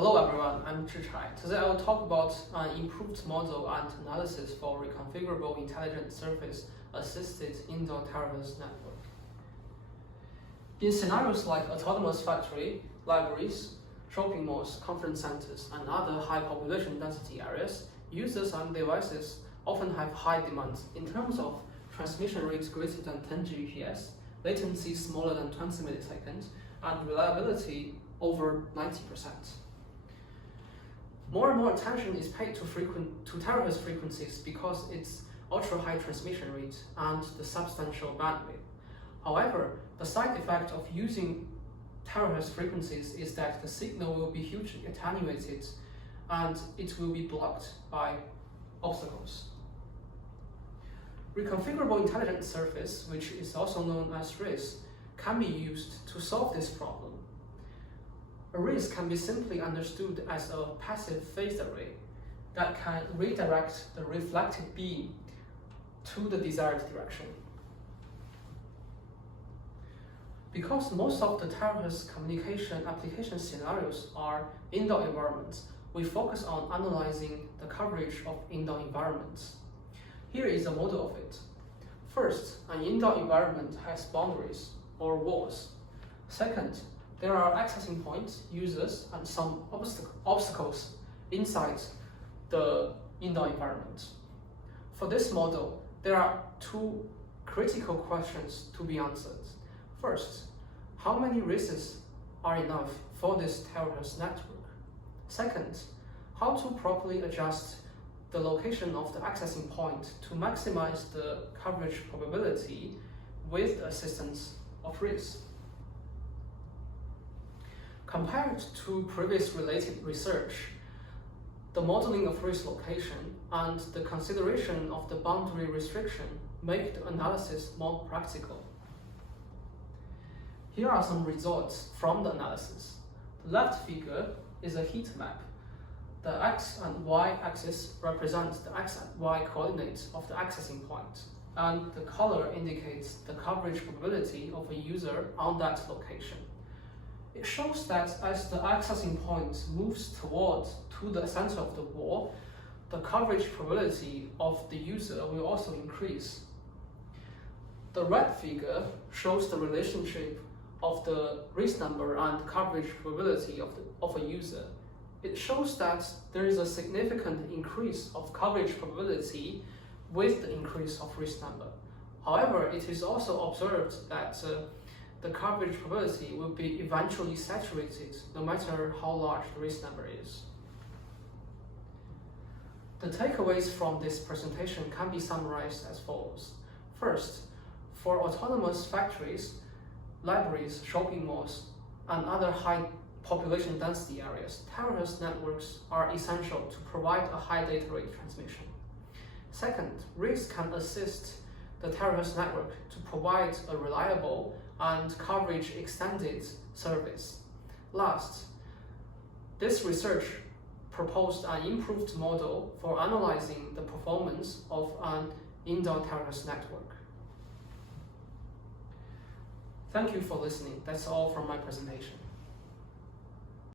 Hello everyone, I'm Zhichai. Today I will talk about an improved model and analysis for reconfigurable intelligent surface assisted indoor terrace network. In scenarios like autonomous factory, libraries, shopping malls, conference centers, and other high population density areas, users and devices often have high demands in terms of transmission rates greater than 10 Gbps, latency smaller than 20 milliseconds, and reliability over 90%. More and more attention is paid to terahertz frequencies because its ultra-high transmission rate and the substantial bandwidth. However, the side effect of using terahertz frequencies is that the signal will be hugely attenuated and it will be blocked by obstacles. Reconfigurable intelligent surface, which is also known as RIS, can be used to solve this problem. A RIS can be simply understood as a passive phased array that can redirect the reflected beam to the desired direction. Because most of the terahertz communication application scenarios are indoor environments, we focus on analyzing the coverage of indoor environments. Here is a model of it. First, an indoor environment has boundaries or walls. Second, there are accessing points, users, and some obstacles inside the indoor environment. For this model, there are two critical questions to be answered. First, how many RISs are enough for this terahertz network? Second, how to properly adjust the location of the accessing point to maximize the coverage probability with the assistance of RIS. Compared to previous related research, the modeling of RIS location and the consideration of the boundary restriction make the analysis more practical. Here are some results from the analysis. The left figure is a heat map. The x and y axis represent the x and y coordinates of the accessing point, and the color indicates the coverage probability of a user on that location. It shows that as the accessing point moves to the center of the wall, the coverage probability of the user will also increase. The red figure shows the relationship of the RIS number and coverage probability of a user. It shows that there is a significant increase of coverage probability with the increase of RIS number. However, it is also observed that the coverage probability will be eventually saturated no matter how large the RIS number is. The takeaways from this presentation can be summarized as follows. First, for autonomous factories, libraries, shopping malls, and other high population density areas, terahertz networks are essential to provide a high data rate transmission. Second, RIS can assist the terahertz network to provide a reliable and coverage extended service. Last, this research proposed an improved model for analyzing the performance of an indoor terahertz network. Thank you for listening. That's all from my presentation.